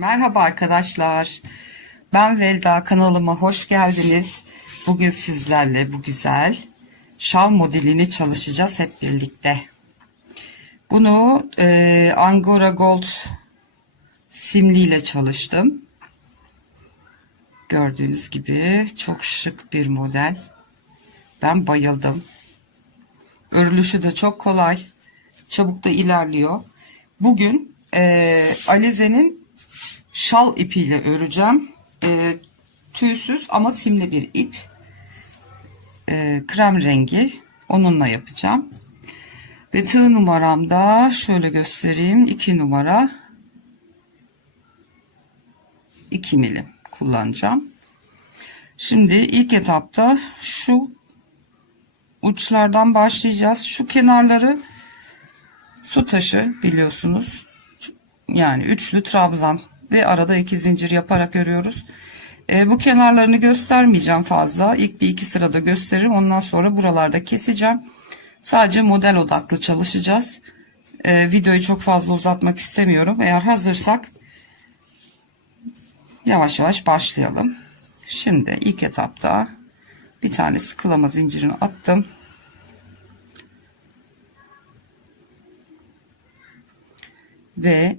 Merhaba arkadaşlar. Ben Velda kanalıma hoş geldiniz. Bugün sizlerle bu güzel şal modelini çalışacağız hep birlikte. Bunu e, Angora Gold simliyle çalıştım. Gördüğünüz gibi çok şık bir model. Ben bayıldım. Örülüşü de çok kolay. Çabuk da ilerliyor. Bugün e, Alize'nin şal ipiyle öreceğim. E, tüysüz ama simli bir ip. E, krem rengi. Onunla yapacağım. Ve tığ numaramda şöyle göstereyim. 2 numara 2 milim kullanacağım. Şimdi ilk etapta şu uçlardan başlayacağız. Şu kenarları su taşı biliyorsunuz. Yani üçlü trabzan ve arada iki zincir yaparak örüyoruz. E, bu kenarlarını göstermeyeceğim fazla. İlk bir iki sırada gösteririm. Ondan sonra buralarda keseceğim. Sadece model odaklı çalışacağız. E, videoyu çok fazla uzatmak istemiyorum. Eğer hazırsak yavaş yavaş başlayalım. Şimdi ilk etapta bir tane sıkılama zincirini attım. Ve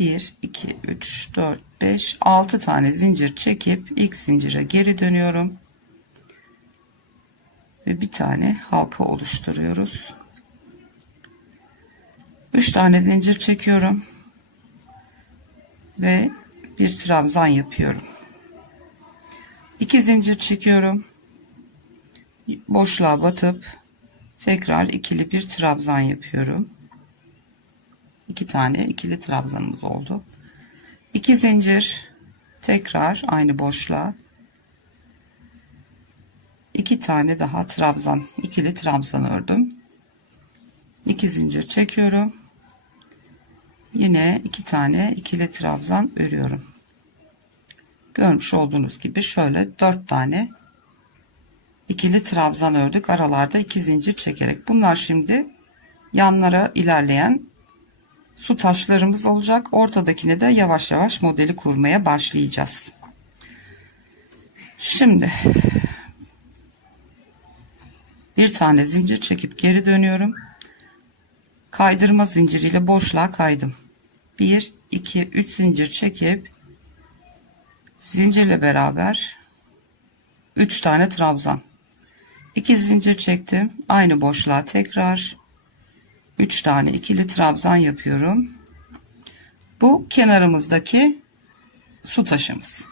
1, 2, 3, 4, 5, 6 tane zincir çekip ilk zincire geri dönüyorum. Ve bir tane halka oluşturuyoruz. 3 tane zincir çekiyorum. Ve bir trabzan yapıyorum. 2 zincir çekiyorum. Boşluğa batıp tekrar ikili bir trabzan yapıyorum. 2 tane ikili trabzanımız oldu. 2 zincir tekrar aynı boşluğa 2 tane daha trabzan ikili trabzan ördüm. 2 zincir çekiyorum. Yine 2 tane ikili trabzan örüyorum. Görmüş olduğunuz gibi şöyle 4 tane ikili trabzan ördük. Aralarda 2 zincir çekerek. Bunlar şimdi yanlara ilerleyen su taşlarımız olacak. Ortadakine de yavaş yavaş modeli kurmaya başlayacağız. Şimdi bir tane zincir çekip geri dönüyorum. Kaydırma zinciriyle boşluğa kaydım. 1 2 3 zincir çekip zincirle beraber 3 tane trabzan. 2 zincir çektim. Aynı boşluğa tekrar 3 tane ikili trabzan yapıyorum. Bu kenarımızdaki su taşımız.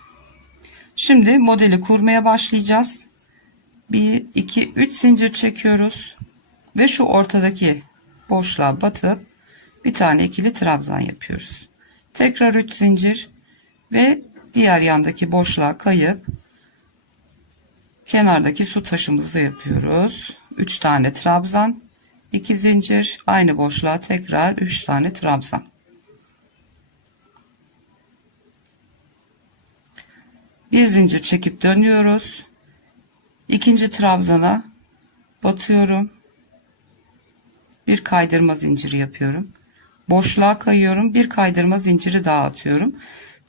Şimdi modeli kurmaya başlayacağız. 1 2 3 zincir çekiyoruz ve şu ortadaki boşluğa batıp bir tane ikili trabzan yapıyoruz. Tekrar 3 zincir ve diğer yandaki boşluğa kayıp kenardaki su taşımızı yapıyoruz. 3 tane trabzan 2 zincir aynı boşluğa tekrar 3 tane trabzan. Bir zincir çekip dönüyoruz. İkinci trabzana batıyorum. Bir kaydırma zinciri yapıyorum. Boşluğa kayıyorum. Bir kaydırma zinciri daha atıyorum.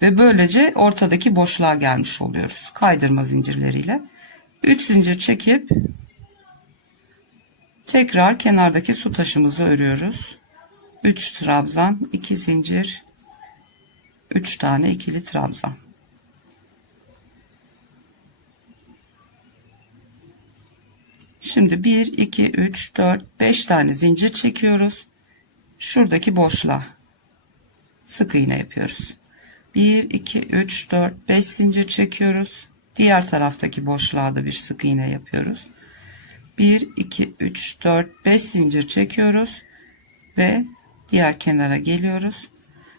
Ve böylece ortadaki boşluğa gelmiş oluyoruz kaydırma zincirleriyle. 3 zincir çekip Tekrar kenardaki su taşımızı örüyoruz. 3 trabzan, 2 zincir, 3 tane ikili trabzan. Şimdi 1 2 3 4 5 tane zincir çekiyoruz. Şuradaki boşluğa sık iğne yapıyoruz. 1 2 3 4 5 zincir çekiyoruz. Diğer taraftaki boşluğa da bir sık iğne yapıyoruz. 1 2 3 4 5 zincir çekiyoruz ve diğer kenara geliyoruz.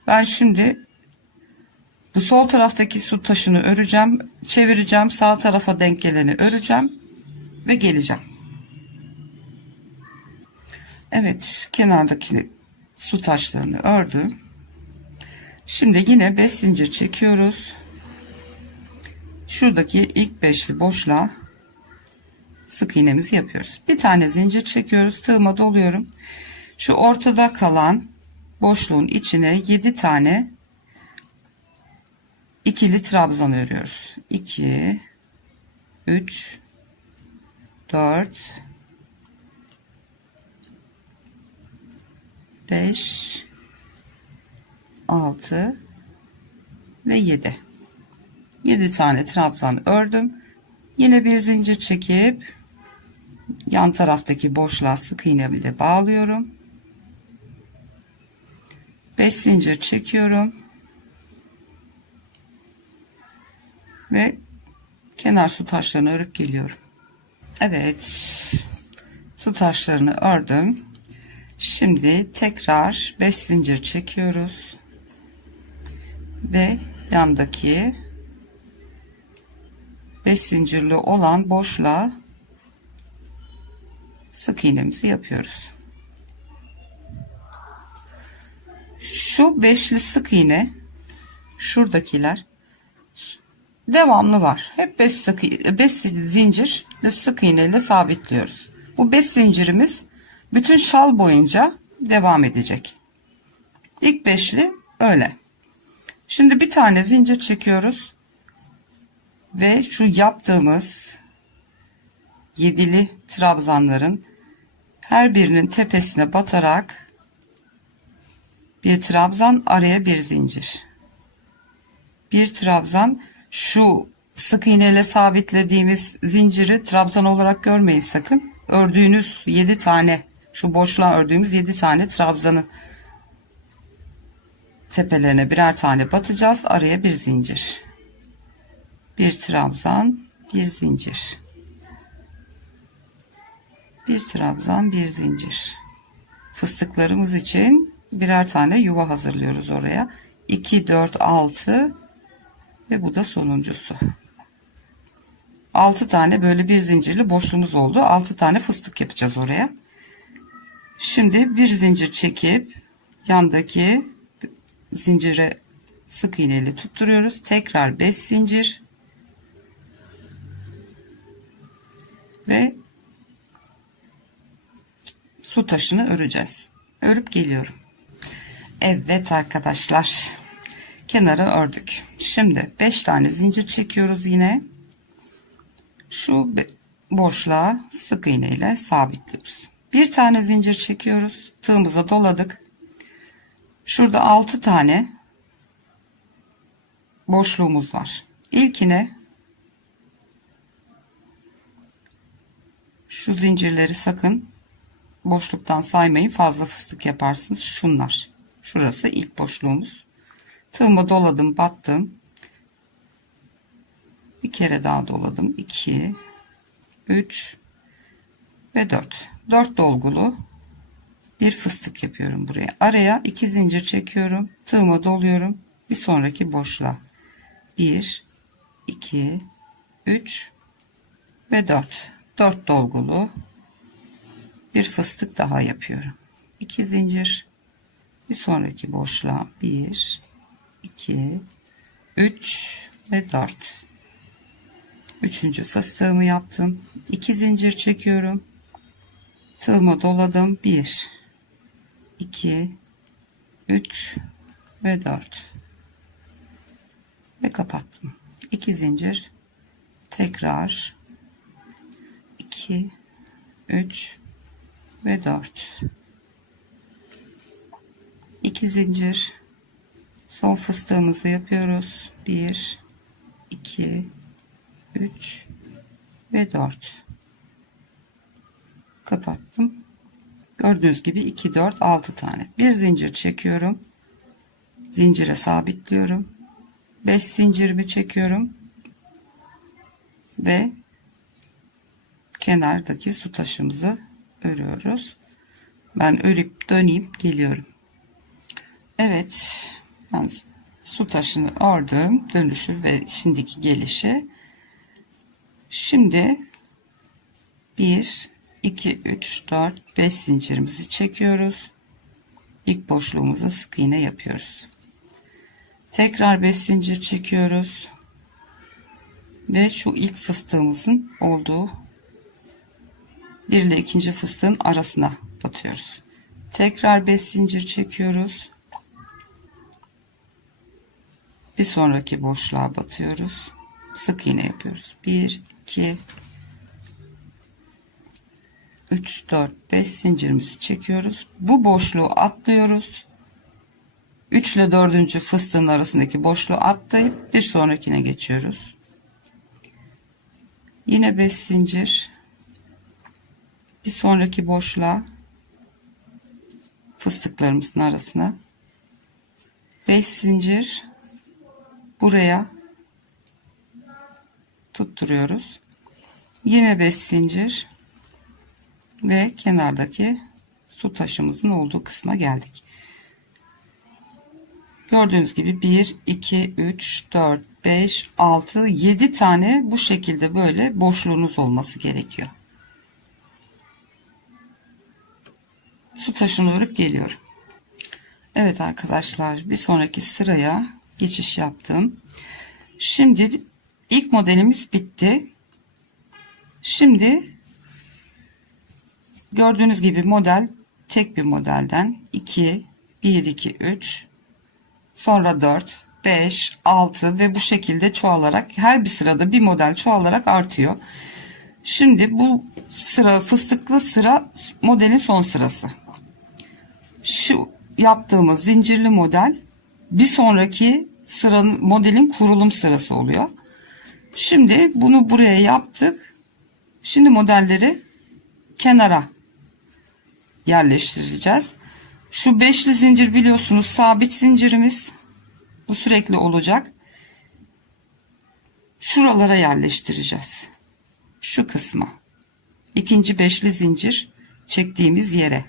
Ben şimdi bu sol taraftaki su taşını öreceğim çevireceğim sağ tarafa denk geleni öreceğim ve geleceğim. Evet kenardaki su taşlarını ördüm. Şimdi yine 5 zincir çekiyoruz. Şuradaki ilk beşli boşluğa sık iğnemizi yapıyoruz. Bir tane zincir çekiyoruz. Tığıma doluyorum. Şu ortada kalan boşluğun içine 7 tane ikili trabzan örüyoruz. 2 3 4 5 6 ve 7 7 tane trabzan ördüm yine bir zincir çekip yan taraftaki boşluğa sık iğne ile bağlıyorum. 5 zincir çekiyorum. Ve kenar su taşlarını örüp geliyorum. Evet. Su taşlarını ördüm. Şimdi tekrar 5 zincir çekiyoruz. Ve yandaki 5 zincirli olan boşluğa sık iğnemizi yapıyoruz. Şu beşli sık iğne şuradakiler devamlı var. Hep 5 sık 5 zincir sık iğne ile sabitliyoruz. Bu 5 zincirimiz bütün şal boyunca devam edecek. İlk beşli öyle. Şimdi bir tane zincir çekiyoruz. Ve şu yaptığımız yedili trabzanların her birinin tepesine batarak bir trabzan araya bir zincir. Bir trabzan şu sık iğneyle sabitlediğimiz zinciri trabzan olarak görmeyin sakın. Ördüğünüz 7 tane şu boşluğa ördüğümüz 7 tane trabzanı tepelerine birer tane batacağız. Araya bir zincir. Bir trabzan, bir zincir. Bir trabzan, bir zincir. Fıstıklarımız için birer tane yuva hazırlıyoruz oraya. 2 4 6 ve bu da sonuncusu. 6 tane böyle bir zincirli boşluğumuz oldu. 6 tane fıstık yapacağız oraya. Şimdi bir zincir çekip yandaki zincire sık iğneyle tutturuyoruz. Tekrar 5 zincir ve su taşını öreceğiz. Örüp geliyorum. Evet arkadaşlar. Kenara ördük. Şimdi 5 tane zincir çekiyoruz yine. Şu boşluğa sık iğne ile sabitliyoruz. Bir tane zincir çekiyoruz. Tığımıza doladık. Şurada 6 tane boşluğumuz var. İlkine şu zincirleri sakın boşluktan saymayın. Fazla fıstık yaparsınız. Şunlar. Şurası ilk boşluğumuz. Tığıma doladım, battım. Bir kere daha doladım. 2 3 ve 4. 4 dolgulu bir fıstık yapıyorum buraya. Araya 2 zincir çekiyorum. Tığıma doluyorum. Bir sonraki boşluğa. 1 2 3 ve 4. 4 dolgulu bir fıstık daha yapıyorum. 2 zincir. Bir sonraki boşluğa 1 2 3 ve 4 üçüncü fıstığımı yaptım. 2 zincir çekiyorum. Tığımı doladım. 1 2 3 ve 4 ve kapattım. 2 zincir. Tekrar. 2 3 ve 4 2 zincir. Son fıstığımızı yapıyoruz. 1 2 3 ve 4 kapattım. Gördüğünüz gibi 2 4 6 tane. Bir zincir çekiyorum. Zincire sabitliyorum. 5 zincirimi çekiyorum. Ve kenardaki su taşımızı örüyoruz. Ben örüp döneyim geliyorum. Evet ben su taşını ördüm dönüşü ve şimdiki gelişi. Şimdi 1 2 3 4 5 zincirimizi çekiyoruz. İlk boşluğumuza sık iğne yapıyoruz. Tekrar 5 zincir çekiyoruz. Ve şu ilk fıstığımızın olduğu bir ile ikinci fıstığın arasına batıyoruz Tekrar 5 zincir çekiyoruz. Bir sonraki boşluğa batıyoruz. Sık iğne yapıyoruz. 1 2 3 4 5 zincirimizi çekiyoruz. Bu boşluğu atlıyoruz. 3 ile 4. fıstığın arasındaki boşluğu atlayıp bir sonrakine geçiyoruz. Yine 5 zincir. Bir sonraki boşluğa fıstıklarımızın arasına 5 zincir buraya tutturuyoruz. Yine 5 zincir ve kenardaki su taşımızın olduğu kısma geldik. Gördüğünüz gibi 1, 2, 3, 4, 5, 6, 7 tane bu şekilde böyle boşluğunuz olması gerekiyor. Su taşını örüp geliyorum. Evet arkadaşlar bir sonraki sıraya geçiş yaptım. Şimdi ilk modelimiz bitti. Şimdi gördüğünüz gibi model tek bir modelden 2 1 2 3 sonra 4 5 6 ve bu şekilde çoğalarak her bir sırada bir model çoğalarak artıyor. Şimdi bu sıra fıstıklı sıra modelin son sırası. Şu yaptığımız zincirli model bir sonraki sıranın modelin kurulum sırası oluyor. Şimdi bunu buraya yaptık. Şimdi modelleri kenara yerleştireceğiz. Şu beşli zincir biliyorsunuz sabit zincirimiz. Bu sürekli olacak. Şuralara yerleştireceğiz. Şu kısma. İkinci beşli zincir çektiğimiz yere.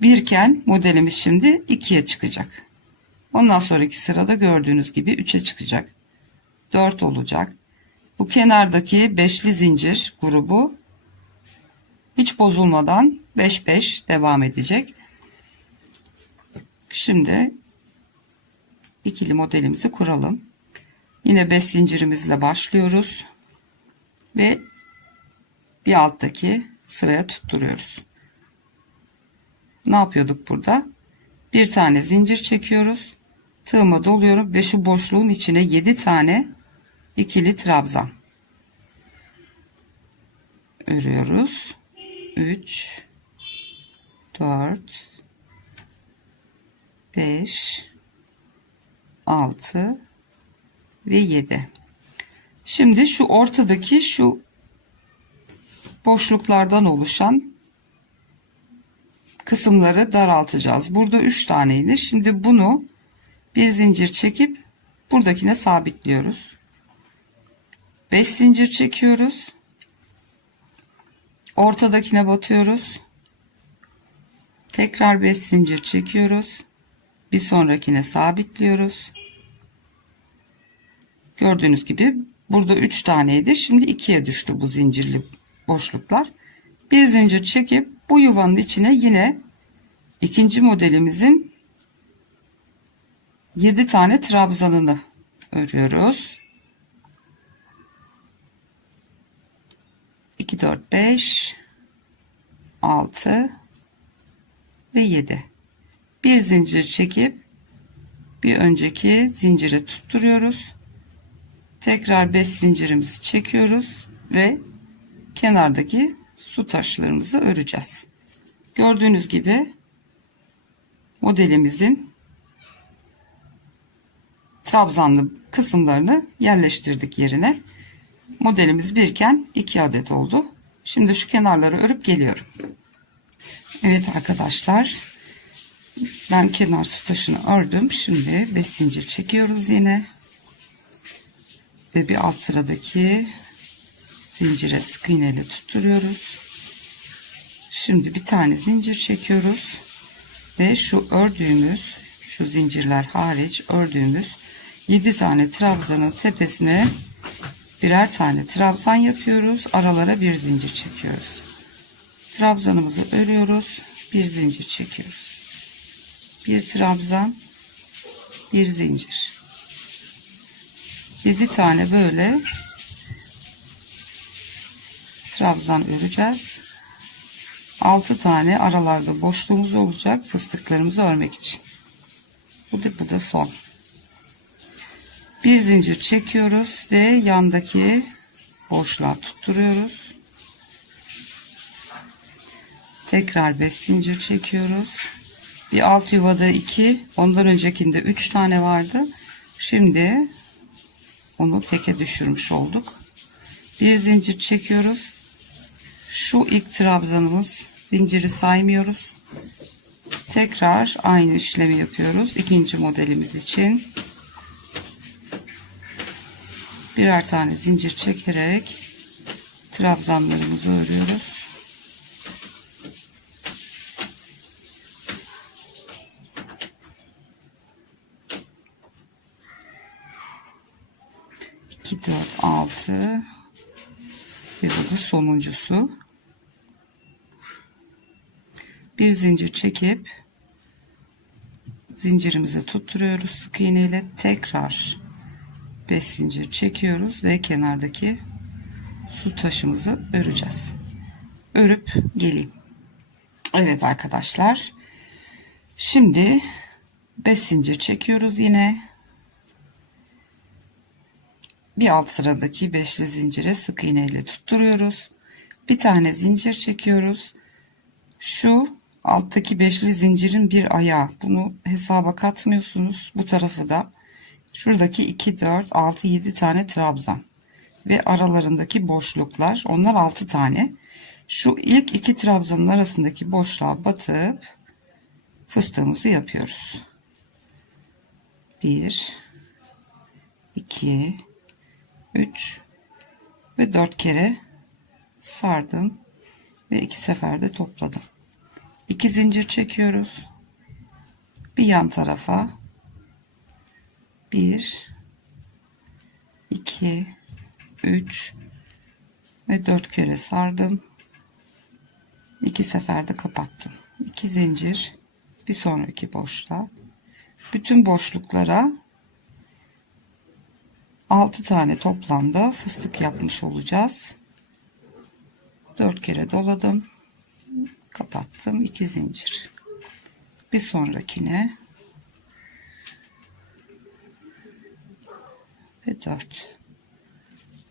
Birken modelimiz şimdi ikiye çıkacak. Ondan sonraki sırada gördüğünüz gibi 3'e çıkacak. 4 olacak. Bu kenardaki beşli zincir grubu hiç bozulmadan 5 5 devam edecek. Şimdi ikili modelimizi kuralım. Yine 5 zincirimizle başlıyoruz ve bir alttaki sıraya tutturuyoruz. Ne yapıyorduk burada? Bir tane zincir çekiyoruz. Tığıma doluyorum ve şu boşluğun içine 7 tane ikili trabzan örüyoruz. 3 4 5 6 ve 7 şimdi şu ortadaki şu boşluklardan oluşan kısımları daraltacağız. Burada 3 taneydi. Şimdi bunu bir zincir çekip buradakine sabitliyoruz. 5 zincir çekiyoruz. Ortadakine batıyoruz. Tekrar 5 zincir çekiyoruz. Bir sonrakine sabitliyoruz. Gördüğünüz gibi burada 3 taneydi. Şimdi 2'ye düştü bu zincirli boşluklar. Bir zincir çekip bu yuvanın içine yine ikinci modelimizin 7 tane trabzanını örüyoruz. 2 4 5 6 ve 7 bir zincir çekip bir önceki zincire tutturuyoruz. Tekrar 5 zincirimizi çekiyoruz ve kenardaki su taşlarımızı öreceğiz. Gördüğünüz gibi modelimizin trabzanlı kısımlarını yerleştirdik yerine. Modelimiz birken iki adet oldu. Şimdi şu kenarları örüp geliyorum. Evet arkadaşlar ben kenar su taşını ördüm. Şimdi 5 zincir çekiyoruz yine. Ve bir alt sıradaki zincire sık iğneyle tutturuyoruz. Şimdi bir tane zincir çekiyoruz. Ve şu ördüğümüz şu zincirler hariç ördüğümüz 7 tane trabzanın tepesine birer tane trabzan yapıyoruz. Aralara bir zincir çekiyoruz. Trabzanımızı örüyoruz. Bir zincir çekiyoruz. Bir trabzan bir zincir. 7 tane böyle trabzan öreceğiz 6 tane aralarda boşluğumuz olacak fıstıklarımızı örmek için. Bu da, bu da son. Bir zincir çekiyoruz ve yandaki boşluğa tutturuyoruz. Tekrar 5 zincir çekiyoruz. Bir alt yuvada 2, ondan öncekinde 3 tane vardı. Şimdi onu teke düşürmüş olduk. Bir zincir çekiyoruz. Şu ilk trabzanımız zinciri saymıyoruz. Tekrar aynı işlemi yapıyoruz. ikinci modelimiz için. Birer tane zincir çekerek trabzanlarımızı örüyoruz. İki, dört, altı ve bu sonuncusu. Bir zincir çekip zincirimize tutturuyoruz sık iğne ile tekrar 5 zincir çekiyoruz ve kenardaki su taşımızı öreceğiz. Örüp geleyim. Evet arkadaşlar. Şimdi 5 zincir çekiyoruz yine. Bir alt sıradaki beşli zincire sık iğne ile tutturuyoruz. Bir tane zincir çekiyoruz. Şu alttaki beşli zincirin bir ayağı. Bunu hesaba katmıyorsunuz. Bu tarafı da şuradaki 2, 4, 6, 7 tane trabzan ve aralarındaki boşluklar. Onlar 6 tane. Şu ilk iki trabzanın arasındaki boşluğa batıp fıstığımızı yapıyoruz. 1 2 3 ve 4 kere sardım ve iki seferde topladım. 2 zincir çekiyoruz. Bir yan tarafa 1 2 3 ve 4 kere sardım. 2 seferde kapattım. 2 zincir bir sonraki boşluğa. Bütün boşluklara 6 tane toplamda fıstık yapmış olacağız. 4 kere doladım. Kapattım. 2 zincir. Bir sonrakine ve 4.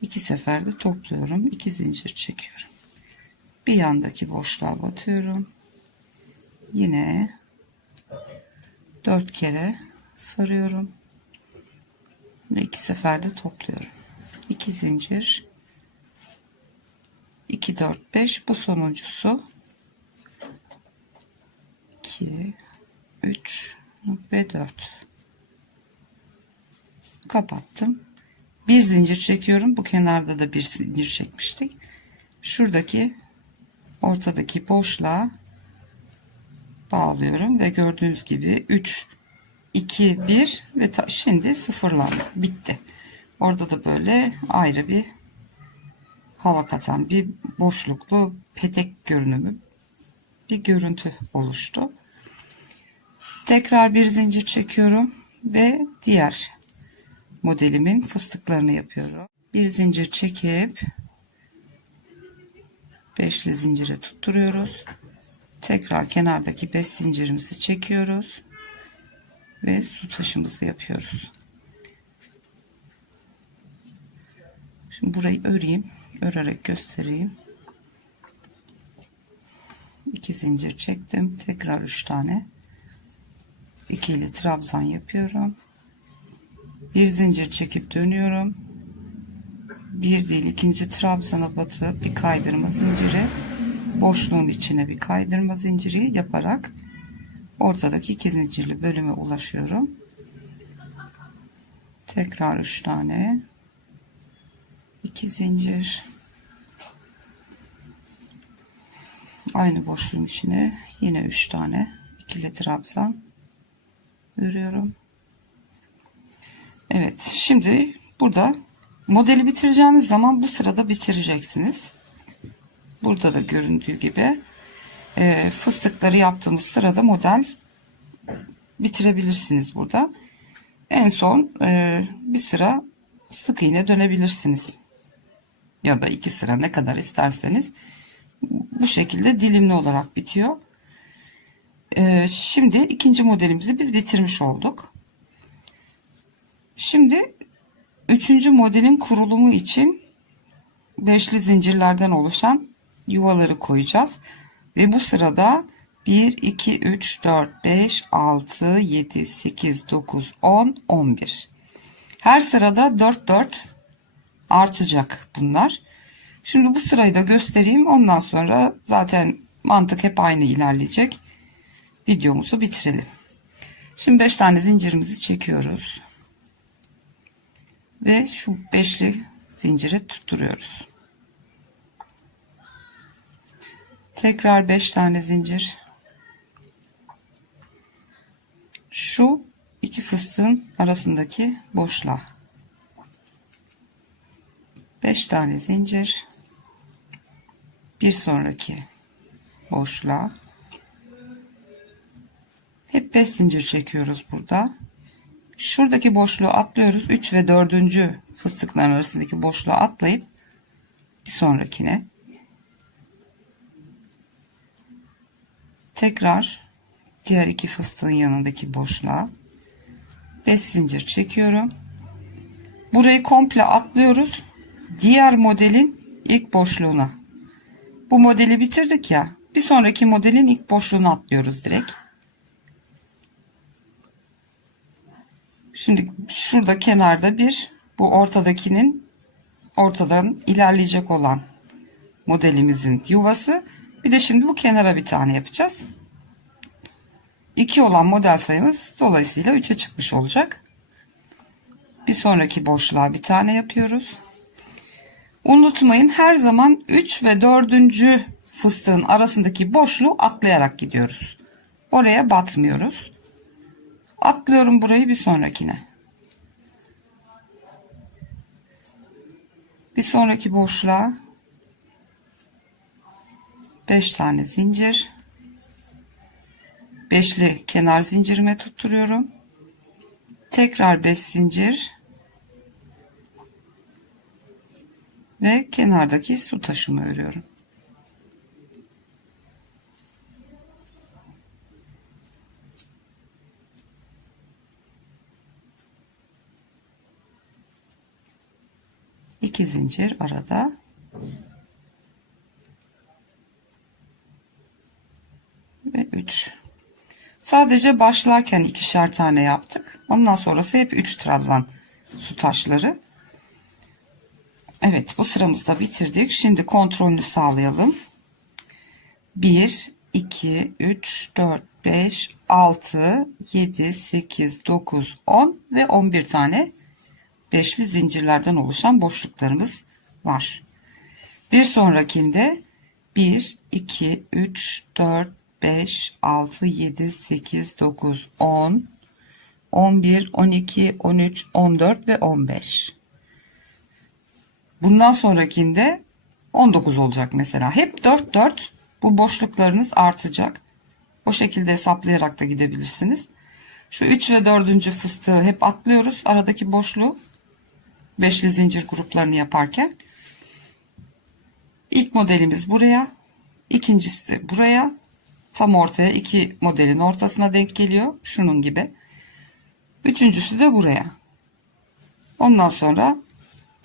2 seferde topluyorum. 2 zincir çekiyorum. Bir yandaki boşluğa batıyorum. Yine 4 kere sarıyorum ve iki seferde topluyorum. 2 zincir 2 4 5 bu sonuncusu 2 3 ve 4 kapattım. Bir zincir çekiyorum. Bu kenarda da bir zincir çekmiştik. Şuradaki ortadaki boşluğa bağlıyorum ve gördüğünüz gibi 3 2 1 ve şimdi sıfırlandı. Bitti. Orada da böyle ayrı bir hava katan bir boşluklu petek görünümü bir görüntü oluştu tekrar bir zincir çekiyorum ve diğer modelimin fıstıklarını yapıyorum bir zincir çekip beşli zincire tutturuyoruz tekrar kenardaki 5 zincirimizi çekiyoruz ve su taşımızı yapıyoruz. Şimdi burayı öreyim. Örerek göstereyim. 2 zincir çektim. Tekrar 3 tane ikili trabzan yapıyorum. Bir zincir çekip dönüyorum. Bir değil ikinci trabzana batıp bir kaydırma zinciri boşluğun içine bir kaydırma zinciri yaparak ortadaki iki zincirli bölüme ulaşıyorum. Tekrar 3 tane 2 zincir aynı boşluğun içine yine 3 tane ikili trabzan örüyorum. Evet şimdi burada modeli bitireceğiniz zaman bu sırada bitireceksiniz. Burada da göründüğü gibi e, fıstıkları yaptığımız sırada model bitirebilirsiniz burada. En son e, bir sıra sık iğne dönebilirsiniz. Ya da iki sıra ne kadar isterseniz. Bu şekilde dilimli olarak bitiyor. Ee, şimdi ikinci modelimizi biz bitirmiş olduk. Şimdi üçüncü modelin kurulumu için beşli zincirlerden oluşan yuvaları koyacağız. Ve bu sırada 1, 2, 3, 4, 5, 6, 7, 8, 9, 10, 11. Her sırada 4, 4 artacak bunlar. Şimdi bu sırayı da göstereyim. Ondan sonra zaten mantık hep aynı ilerleyecek. Videomuzu bitirelim. Şimdi 5 tane zincirimizi çekiyoruz. Ve şu beşli zinciri tutturuyoruz. Tekrar 5 tane zincir. Şu iki fıstığın arasındaki boşluğa. 5 tane zincir. Bir sonraki boşluğa. Hep 5 zincir çekiyoruz burada. Şuradaki boşluğu atlıyoruz. 3 ve 4. fıstıkların arasındaki boşluğu atlayıp bir sonrakine tekrar diğer iki fıstığın yanındaki boşluğa 5 zincir çekiyorum. Burayı komple atlıyoruz. Diğer modelin ilk boşluğuna. Bu modeli bitirdik ya. Bir sonraki modelin ilk boşluğunu atlıyoruz direkt. Şimdi şurada kenarda bir bu ortadakinin ortadan ilerleyecek olan modelimizin yuvası. Bir de şimdi bu kenara bir tane yapacağız. 2 olan model sayımız dolayısıyla 3'e çıkmış olacak. Bir sonraki boşluğa bir tane yapıyoruz. Unutmayın her zaman 3 ve 4. fıstığın arasındaki boşluğu atlayarak gidiyoruz. Oraya batmıyoruz. Atlıyorum burayı bir sonrakine. Bir sonraki boşluğa 5 tane zincir. Beşli kenar zincirime tutturuyorum. Tekrar 5 zincir. Ve kenardaki su taşımı örüyorum. İki zincir arada. Ve 3 sadece başlarken ikişer tane yaptık. Ondan sonrası hep 3 trabzan su taşları. Evet bu sıramızda bitirdik. Şimdi kontrolünü sağlayalım. 1 2 3 4 5 6 7 8 9 10 ve 11 tane beşli zincirlerden oluşan boşluklarımız var. Bir sonrakinde 1, 2, 3, 4, 5, 6, 7, 8, 9, 10, 11, 12, 13, 14 ve 15. Bundan sonrakinde 19 olacak mesela. Hep 4, 4 bu boşluklarınız artacak. O şekilde hesaplayarak da gidebilirsiniz. Şu 3 ve 4. fıstığı hep atlıyoruz. Aradaki boşluğu beşli zincir gruplarını yaparken ilk modelimiz buraya ikincisi buraya tam ortaya iki modelin ortasına denk geliyor şunun gibi. Üçüncüsü de buraya. Ondan sonra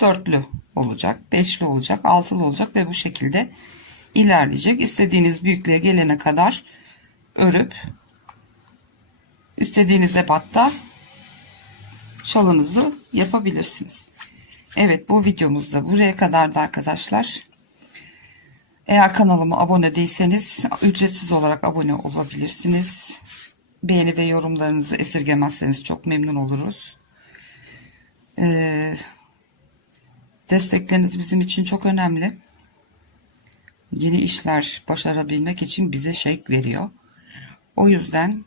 dörtlü olacak beşli olacak altılı olacak ve bu şekilde ilerleyecek. İstediğiniz büyüklüğe gelene kadar örüp istediğiniz ebatta şalınızı yapabilirsiniz. Evet bu videomuzda buraya kadardı arkadaşlar. Eğer kanalıma abone değilseniz ücretsiz olarak abone olabilirsiniz. Beğeni ve yorumlarınızı esirgemezseniz çok memnun oluruz. Ee, destekleriniz bizim için çok önemli. Yeni işler başarabilmek için bize şevk veriyor. O yüzden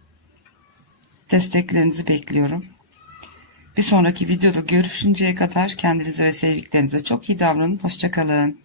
desteklerinizi bekliyorum. Bir sonraki videoda görüşünceye kadar kendinize ve sevdiklerinize çok iyi davranın. Hoşçakalın.